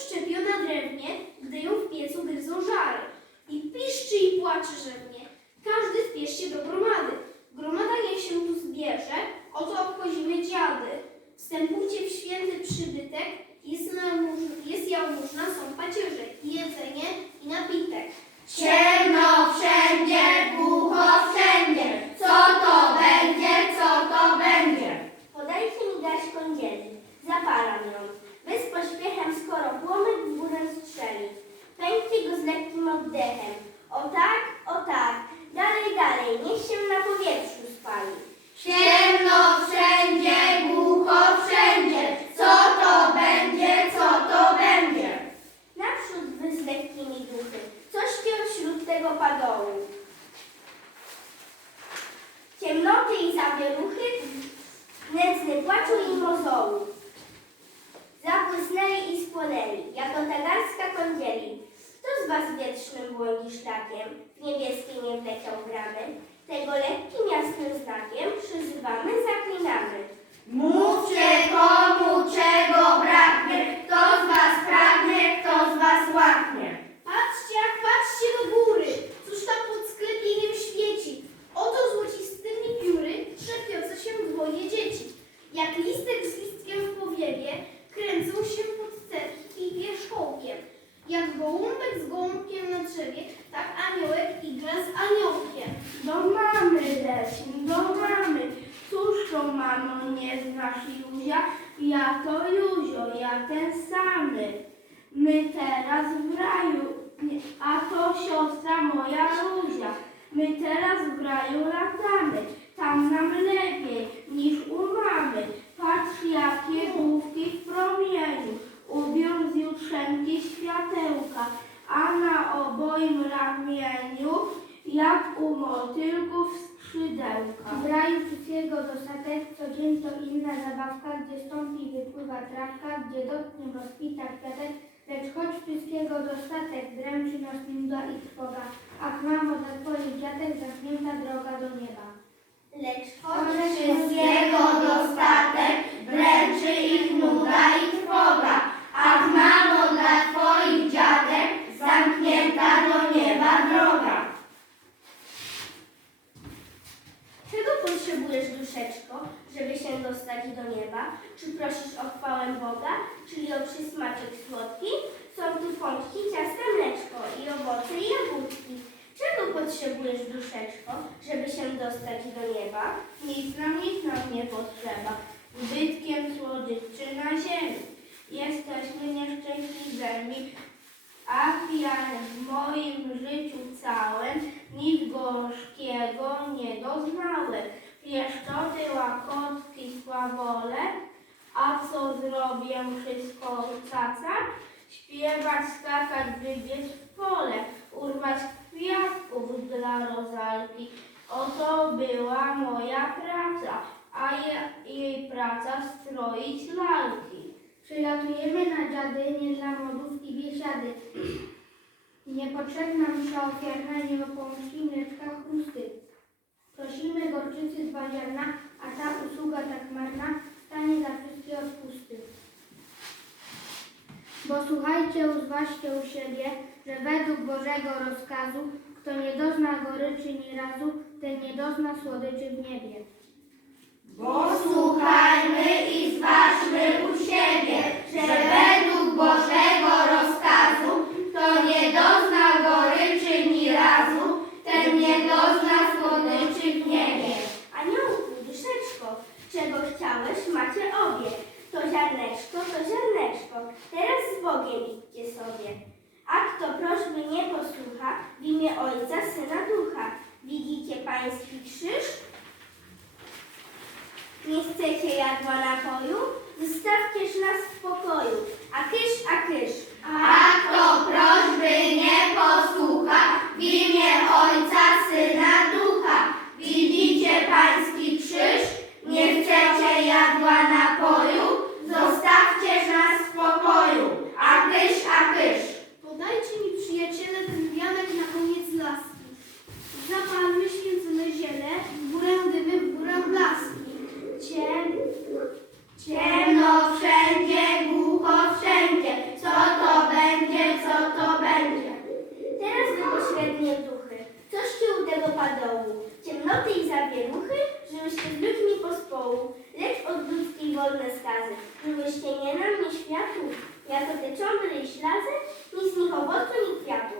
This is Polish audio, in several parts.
surowym wszczepiona drewnie, gdy ją w piecu gryzą żary. I piszczy i płacze rzewnie. Każdy wpierz się do gromady. Gromada niech się tu zbierze, oto obchodzimy dziady. Wstępujcie w święty przybytek, jest, jałmuż- jest jałmużna, są pacierze, i jedzenie i napitek. Ciemno wszędzie, głucho wszędzie. Co to będzie, co to będzie? Podajcie mi garść kądzieli, zapalam ją. Bez pośpiechem, skoro płomyk w górę strzeli. Pęknie go z lekkim oddechem. O tak, o tak, dalej, dalej, niech się na powietrzu spali. Ciemno wszędzie, głucho wszędzie. Co to będzie, co to będzie? Naprzód wy z lekkimi duchy, coście wśród tego padołu. Ciemnoty i zawieruchy, nędzny płaczu i mozołu. Zabłysnęli i spłonęli, jako ta garstka kądzieli. Kto z was wietrznym błądzi szlakiem, w niebieskie nie wleciał bramy? Tego lekkim jasnym znakiem przyzywamy, zaklinamy. Mówcie komu czego braknie. Kto z was pragnie, kto z was łaknie. Patrzcie, jak patrzcie do góry, cóż tam pod sklepieniem świeci. Oto złocistymi pióry trzepiące się dwoje dzieci. Jak listek z listkiem w powiewie, kręcą się pod sterki i wierzchołkiem. Jak gołąbek z gołąbkiem na drzewie, tak aniołek igra z aniołkiem. Do lecim, do mamy. Cóż to mamo, nie znasz Józia? Ja to Józio, ja ten samy. My teraz w raju, a to siostra moja Rózia. My teraz w raju latamy, tam nam lepiej niż u mamy. Patrz jakie główki w promieniu, ubiór z jutrzenki światełka, a na oboim ramieniu jak u motylków skrzydełka. W raju wszystkiego dostatek, co dzień to inna zabawka, gdzie stąpi wypływa trawka, gdzie dotknie rozkwita kwiatek, lecz choć wszystkiego dostatek, dręczy nas nuda i trwoga, ach mamo, dla twoich dziadek zamknięta droga do nieba. Lecz Wszystkiego dostatek, dręczy ich nuda i trwoga. Ach mamo, dla twoich dziadek zamknięta do nieba droga. Czego potrzebujesz, duszeczko, żeby się dostać do nieba? Czy prosisz o chwałę Boga, czyli o przysmaczek słodki? Są tu pączki, ciasta, mleczko i owoce i jagódki. Czego potrzebujesz, duszeczko, żeby się dostać do nieba? Nic nam, nic nam nie potrzeba. Zbytkiem słodyczy na ziemi. Jesteśmy nieszczęśliwymi, a pijany w moim życiu całym nic gorzkiego nie doznałem. Pieszczoty, łakotki, sławole, a co zrobię wszystko caca? Śpiewać, skakać, wybiec w pole, urwać kwiatków dla rozalki. Oto była moja praca, a je, jej praca stroić lalki. Przylatujemy na dziady, nie dla modów i biesiady. Niepotrzebna msza ofiarna, nie opomści mleczka chrusty. Prosimy gorczycy dwa ziarna, a ta usługa tak marna stanie za wszystkie odpusty. Bo słuchajcie, uzważcie u siebie, że według Bożego rozkazu, kto nie dozna goryczy ni razu, ten nie dozna słodyczy w niebie. Posłuchajmy i zważmy u siebie, że według Bożego rozkazu kto nie dozna goryczy ni razu, ten nie dozna słodyczy w niebie. Aniołku, duszeczko, czego chciałeś, macie obie. To ziarneczko, to ziarneczko. Teraz z Bogiem idźcie sobie. A kto prośby nie posłucha, w imię Ojca, Syna, Ducha. Widzicie pański krzyż? Nie chcecie jadła napoju? Zostawcież nas w spokoju. A kysz, a kysz. A kto prośby nie posłucha, w imię Ojca, Syna, Ducha. Widzicie pański krzyż? Nie chcecie jadła napoju? Boście nie nam, nie światu, ciągle i śladze, ni z nich owocu, ni kwiatu.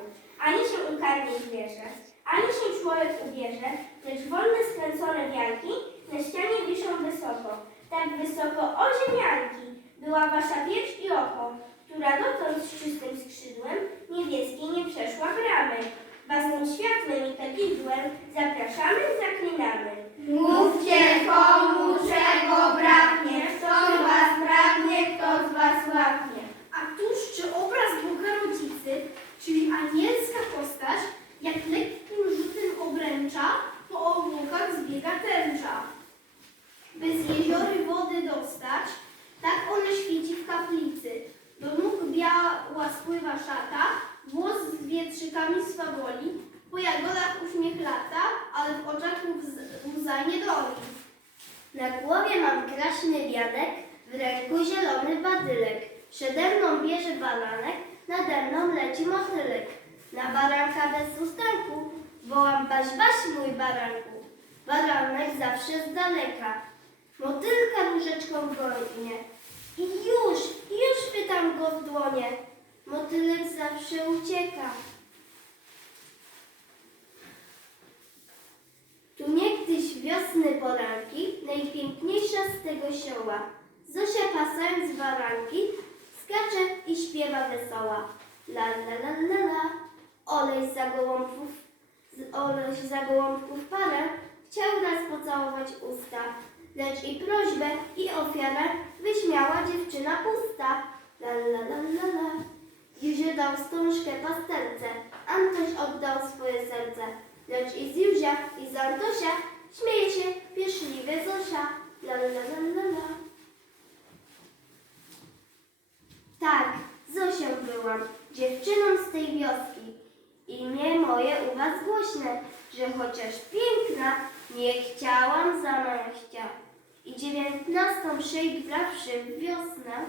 Ani się ukarnie zwierzę, ani się człowiek ubierze, lecz wolne skręcone wianki na ścianie wiszą wysoko, tak wysoko o ziemianki. Była wasza pierś i oko, która dotąd z czystym skrzydłem niebieskiej nie przeszła bramy. Was światłem i kadzidłem zapraszamy, zaklinamy. Mówcie komu swawoli, po jagodach uśmiech lata, ale w oczach łz- łza niedoli. Na głowie mam kraśny wianek, w ręku zielony badylek. Przede mną bierze baranek, nade mną leci motylek. Na baranka bez ustanku wołam baś baś mój baranku. Baranek zawsze z daleka. Motylka różeczką gonię. I już, już pytam go w dłonie. Motylek zawsze ucieka. Tego sioła. Zosia pasając baranki, skacze i śpiewa wesoła. La la la la la, olej za gołąbków, olej za gołąbków parę, chciał raz pocałować usta. Lecz i prośbę, i ofiarę wyśmiała dziewczyna pusta. La la la la la. Józio dał wstążkę pasterce, Antoś oddał swoje serce. Lecz i z Józia, i z Antosia śmieje się pieszliwie Zosia. La la la la la. Tak, Zosią byłam, dziewczyną z tej wioski. Imię moje u was głośne, że chociaż piękna, nie chciałam za męścia. I dziewiętnastą przejgrawszy w wiosnę,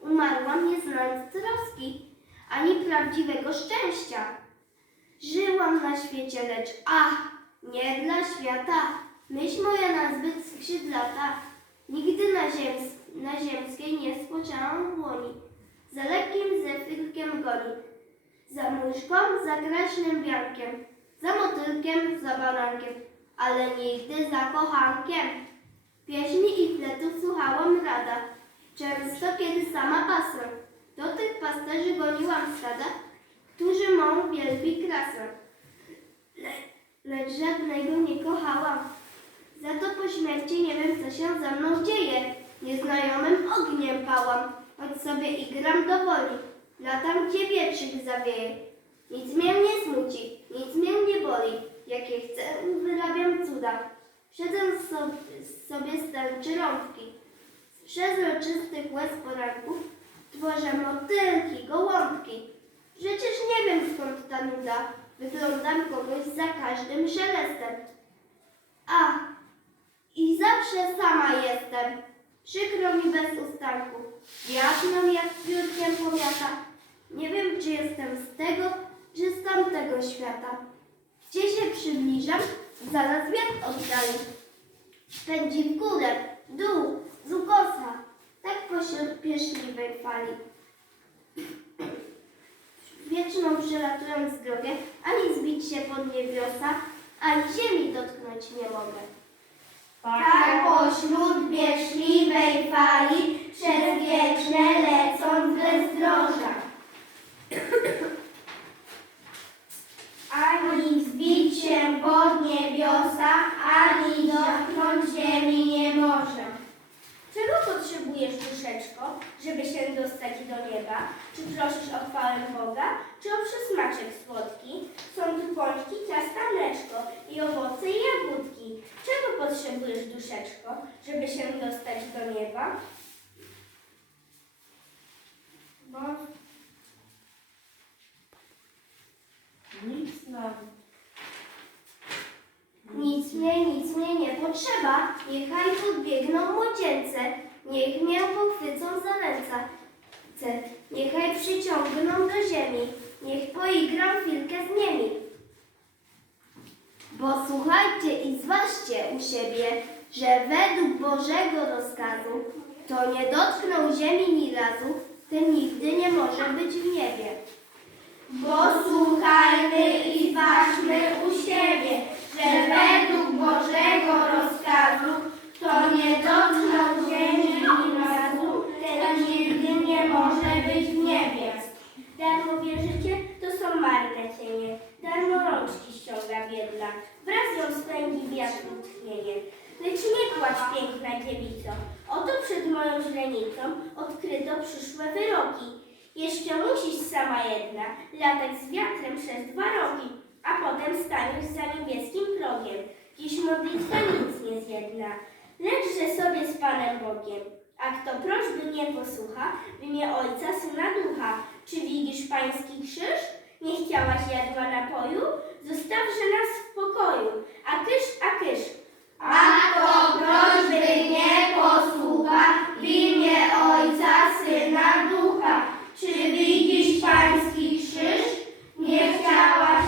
umarłam nie znając troski, ani prawdziwego szczęścia. Żyłam na świecie, lecz ach, nie dla świata. Myśl moja nazbyt skrzydlata. Nigdy na, ziems na ziemskiej nie spoczęłam w łoni. Za lekkim zefirkiem goni. Za myszką, za kraśnym wiankiem. Za motylkiem, za barankiem. Ale nigdy za kochankiem. Pieśni i fletów słuchałam rada. Często, kiedy sama pasę. Do tych pasterzy goniłam stada, którzy mą wielbi krasę. Le, lecz żadnego nie kochałam. Za to po śmierci nie wiem, co się ze mną dzieje. Nieznajomym ogniem pałam, choć sobie igram do woli. Latam, gdzie wietrzyk zawieje. Nic mnie nie smuci, nic mnie nie boli. Jakie chcę, wyrabiam cuda. Siedzę sobie, sobie stęczy rąbki. Z przezroczystych łez poranków tworzę motylki, gołąbki. Przecież nie wiem skąd ta nuda. Wyglądam kogoś za każdym szelestem. A, i zawsze sama jestem. Przykro mi bez ustanku. Jasno jak piórkiem powiata. Nie wiem, czy jestem z tego, czy z tamtego świata. Gdzie się przybliżam, zaraz wiatr oddali. Pędzi w górę, w dół, z ukosa, tak pośród pieszliwej fali. Wieczną przelatując drogę, ani zbić się pod niebiosa, ani ziemi dotknąć nie mogę. Tak pośród bieżliwej fali, przez wieczne lecąc bezdroża. Ani zbić się pod niebiosa, ani dotknąć ziemi nie może. Czego potrzebujesz, duszeczko, żeby się dostać do nieba? Czy prosisz o chwałę Boga, czy o przysmaczek słodki? Są tu pączki, ciasta, mleczko i owoce i jagódki. Potrzebujesz, duszeczko, żeby się dostać do nieba? Bo nic nam. Nic mnie, nic mnie nie potrzeba, niechaj podbiegną młodzieńce, niech mnie pochwycą za ręce, niechaj przyciągną do ziemi, niech poigram chwilkę z nimi. Bo słuchajcie i zważcie u siebie, że według Bożego rozkazu Kto nie dotknął ziemi ni razu, ten nigdy nie może być w niebie. Bo słuchajmy i ważmy u siebie, że według Bożego rozkazu, kto nie dotknął ziemi i razu, ten nigdy nie może być w niebie. Płacz piękna dziewico. Oto przed moją źrenicą odkryto przyszłe wyroki. Jeszcze musisz sama jedna latać z wiatrem przez dwa roki, a potem staniesz za niebieskim progiem. Dziś modlitwa nic nie zjedna, lecz sobie z Panem Bogiem. A kto prośby nie posłucha, w imię Ojca, Syna, Ducha. Czy widzisz pański krzyż? Nie chciałaś jadła napoju? Zostawże nas w pokoju. A kysz, a kysz. A kto prośby nie posłucha, w imię Ojca, Syna, Ducha. Czy widzisz pański krzyż? Nie chciałaś